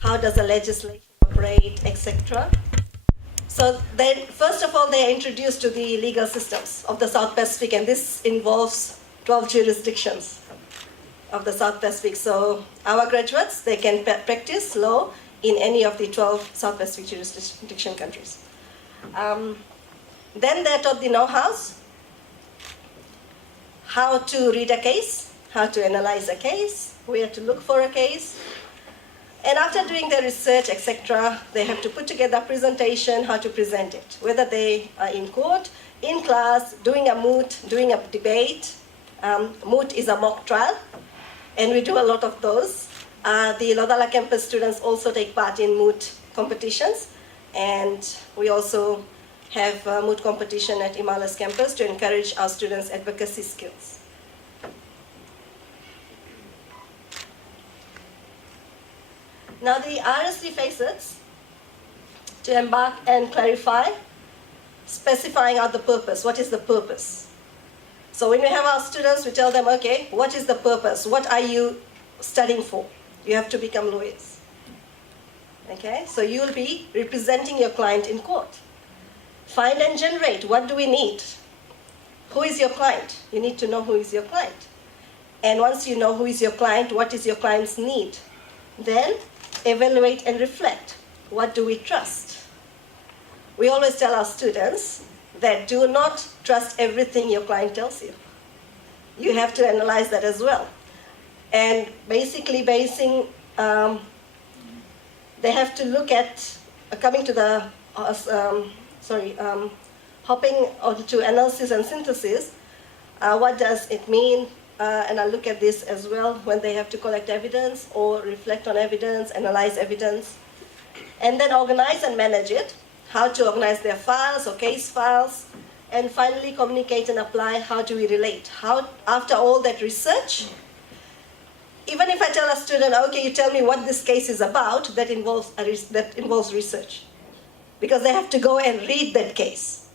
how does the legislation operate, etc. So then, first of all, they are introduced to the legal systems of the South Pacific, and this involves 12 jurisdictions of the South Pacific. So our graduates, they can practice law in any of the 12 South Pacific jurisdiction countries. Then they're taught the know-hows, how to read a case, how to analyze a case, where to look for a case. And after doing their research, etc., they have to put together a presentation, how to present it, whether they are in court, in class, doing a moot, doing a debate. Moot is a mock trial, and we do a lot of those. The Lodala campus students also take part in moot competitions, and we also have a moot competition at Imala's campus to encourage our students' advocacy skills. Now the RSD facets to embark and clarify, specifying out the purpose. What is the purpose? So when we have our students, we tell them, okay, what is the purpose? What are you studying for? You have to become lawyers. Okay, so you'll be representing your client in court. Find and generate, what do we need? Who is your client? You need to know who is your client. And once you know who is your client, what is your client's need? Then evaluate and reflect. What do we trust? We always tell our students that do not trust everything your client tells you. You have to analyze that as well. And basically they have to look at, coming to the, hopping onto analysis and synthesis, what does it mean? And I'll look at this as well when they have to collect evidence or reflect on evidence, analyze evidence, and then organize and manage it, how to organize their files or case files, and finally communicate and apply, how do we relate? How, after all that research, even if I tell a student, okay, you tell me what this case is about, that involves research. Because they have to go and read that case.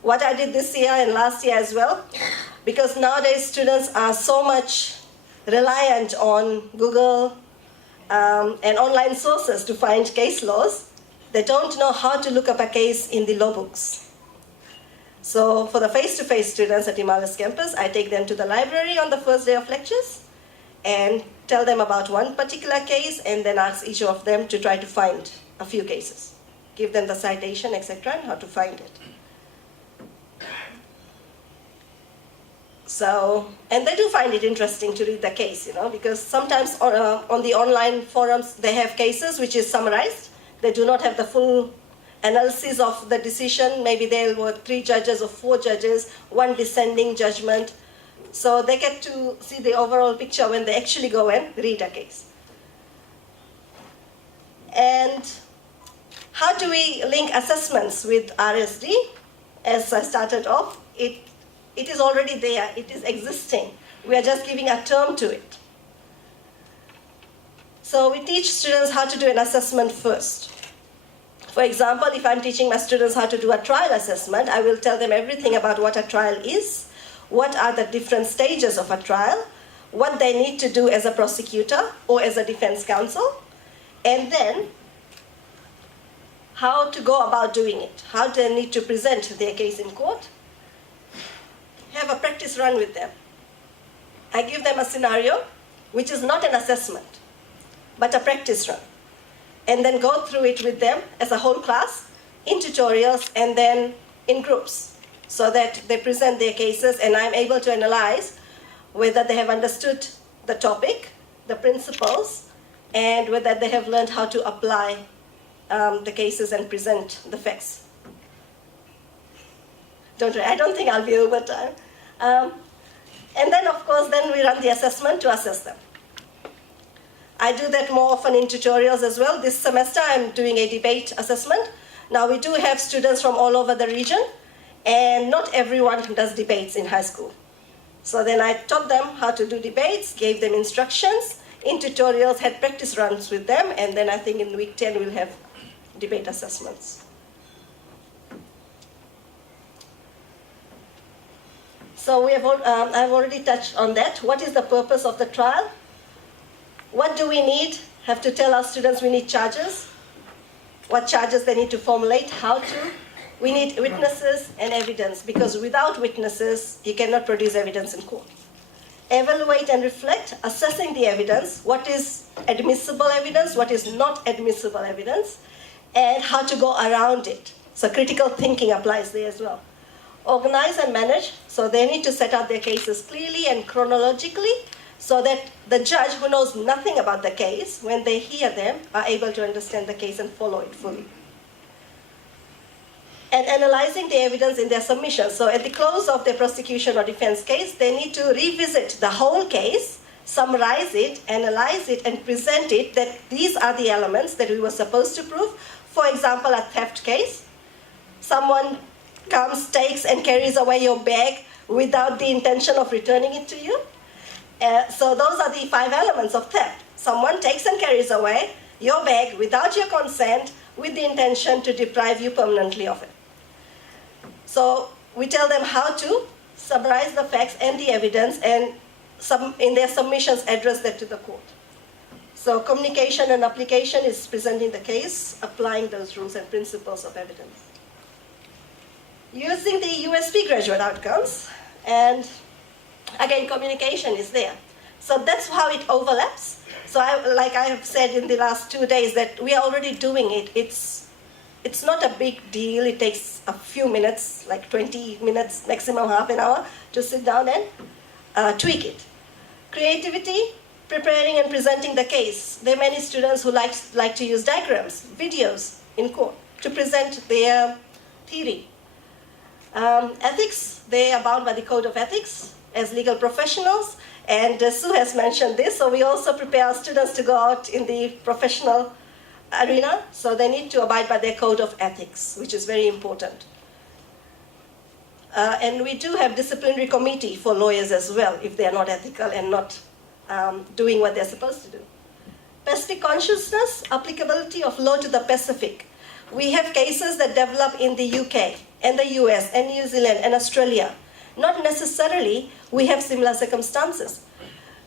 What I did this year and last year as well, because nowadays students are so much reliant on Google and online sources to find case laws, they don't know how to look up a case in the law books. So for the face-to-face students at Imala's campus, I take them to the library on the first day of lectures and tell them about one particular case and then ask each of them to try to find a few cases. Give them the citation, etc., and how to find it. So, and they do find it interesting to read the case, because sometimes on the online forums they have cases which is summarized. They do not have the full analysis of the decision. Maybe there were 3 judges or 4 judges, one dissenting judgment. So they get to see the overall picture when they actually go and read a case. And how do we link assessments with RSD? As I started off, it is already there, it is existing. We are just giving a term to it. So we teach students how to do an assessment first. For example, if I'm teaching my students how to do a trial assessment, I will tell them everything about what a trial is, what are the different stages of a trial, what they need to do as a prosecutor or as a defense counsel, and then how to go about doing it, how they need to present their case in court. Have a practice run with them. I give them a scenario, which is not an assessment, but a practice run. And then go through it with them as a whole class, in tutorials, and then in groups, so that they present their cases, and I'm able to analyze whether they have understood the topic, the principles, and whether they have learned how to apply the cases and present the facts. I don't think I'll be over time. And then, of course, then we run the assessment to assess them. I do that more often in tutorials as well. This semester, I'm doing a debate assessment. Now, we do have students from all over the region, and not everyone does debates in high school. So then I taught them how to do debates, gave them instructions. In tutorials, had practice runs with them, and then I think in week 10, we'll have debate assessments. So I've already touched on that. What is the purpose of the trial? What do we need have to tell our students we need charges, what charges they need to formulate, how to. We need witnesses and evidence, because without witnesses, you cannot produce evidence in court. Evaluate and reflect, assessing the evidence, what is admissible evidence, what is not admissible evidence, and how to go around it. So critical thinking applies there as well. Organize and manage, so they need to set out their cases clearly and chronologically, so that the judge who knows nothing about the case, when they hear them, are able to understand the case and follow it fully. And analyzing the evidence in their submission. So at the close of their prosecution or defense case, they need to revisit the whole case, summarize it, analyze it, and present it that these are the elements that we were supposed to prove. For example, a theft case. Someone comes, takes, and carries away your bag without the intention of returning it to you. So those are the 5 elements of theft. Someone takes and carries away your bag without your consent with the intention to deprive you permanently of it. So we tell them how to summarize the facts and the evidence, and in their submissions address that to the court. So communication and application is presenting the case, applying those rules and principles of evidence. Using the USP graduate outcomes, and again, communication is there. So that's how it overlaps. So like I have said in the last 2 days, that we are already doing it. It's not a big deal. It takes a few minutes, like 20 minutes, maximum half an hour, to sit down and tweak it. Creativity, preparing and presenting the case. There are many students who like to use diagrams, videos in court to present their theory. Ethics, they are bound by the code of ethics as legal professionals, and Sue has mentioned this, so we also prepare our students to go out in the professional arena, so they need to abide by their code of ethics, which is very important. And we do have disciplinary committee for lawyers as well, if they are not ethical and not doing what they're supposed to do. Pacific consciousness, applicability of law to the Pacific. We have cases that develop in the UK and the US and New Zealand and Australia. Not necessarily we have similar circumstances.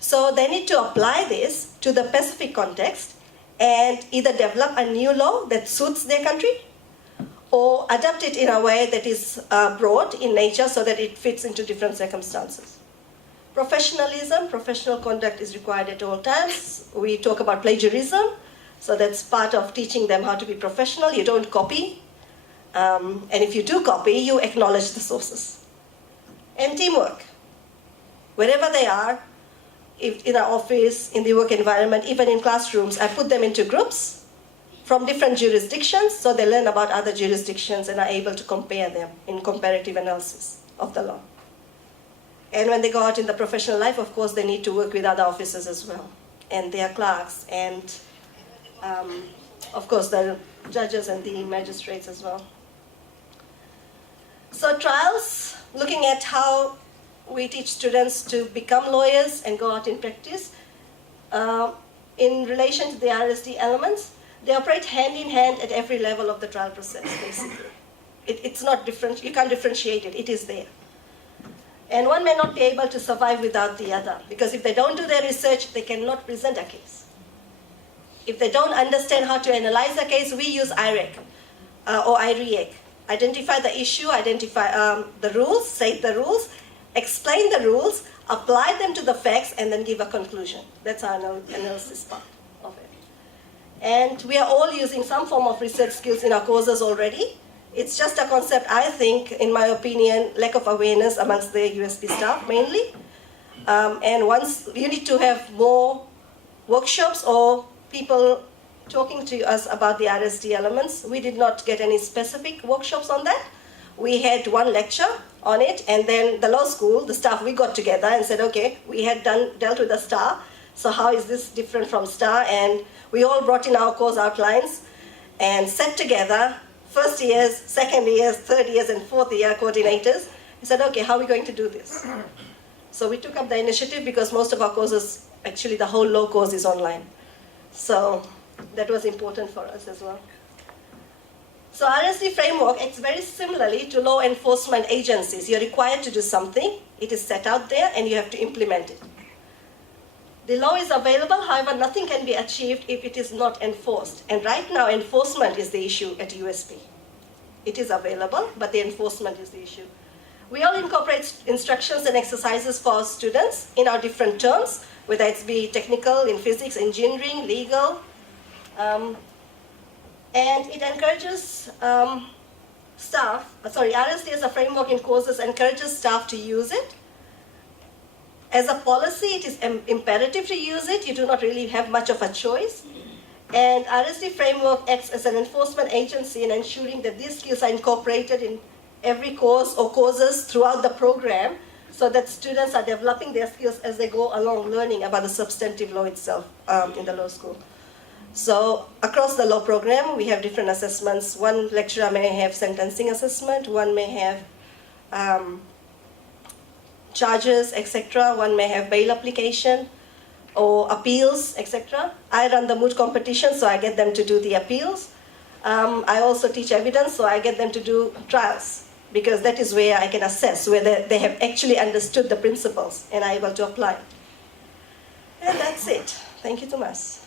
So they need to apply this to the Pacific context and either develop a new law that suits their country or adapt it in a way that is broad in nature so that it fits into different circumstances. Professionalism, professional conduct is required at all times. We talk about plagiarism, so that's part of teaching them how to be professional. You don't copy, and if you do copy, you acknowledge the sources. And teamwork. Wherever they are, if in our office, in the work environment, even in classrooms, I put them into groups from different jurisdictions, so they learn about other jurisdictions and are able to compare them in comparative analysis of the law. And when they go out in the professional life, of course, they need to work with other officers as well, and their clerks, and of course, the judges and the magistrates as well. So trials, looking at how we teach students to become lawyers and go out in practice. In relation to the RSD elements, they operate hand in hand at every level of the trial process, basically. It's not different, you can't differentiate it, it is there. And one may not be able to survive without the other, because if they don't do their research, they cannot present a case. If they don't understand how to analyze a case, we use IREC or IREAC. Identify the issue, identify the rules, say the rules, explain the rules, apply them to the facts, and then give a conclusion. That's our analysis part of it. And we are all using some form of research skills in our courses already. It's just a concept, I think, in my opinion, lack of awareness amongst the USP staff mainly. And once you need to have more workshops or people talking to us about the RSD elements. We did not get any specific workshops on that. We had one lecture on it, and then the law school, the staff, we got together and said, okay, we had dealt with the STAR, so how is this different from STAR? And we all brought in our course outlines and sat together, first years, second years, third years, and fourth year coordinators. We said, okay, how are we going to do this? So we took up the initiative because most of our courses, actually the whole law course is online. So that was important for us as well. So RSD framework acts very similarly to law enforcement agencies. You're required to do something, it is set out there, and you have to implement it. The law is available, however, nothing can be achieved if it is not enforced. And right now, enforcement is the issue at USP. It is available, but the enforcement is the issue. We all incorporate instructions and exercises for our students in our different terms, whether it's be technical, in physics, engineering, legal. And it encourages RSD as a framework in courses encourages staff to use it. As a policy, it is imperative to use it. You do not really have much of a choice. And RSD framework acts as an enforcement agency in ensuring that these skills are incorporated in every course or courses throughout the program, so that students are developing their skills as they go along learning about the substantive law itself in the law school. So across the law program, we have different assessments. One lecturer may have sentencing assessment, one may have charges, etc. One may have bail application or appeals, etc. I run the moot competition, so I get them to do the appeals. I also teach evidence, so I get them to do trials, because that is where I can assess whether they have actually understood the principles and are able to apply. And that's it. Thank you, Thomas.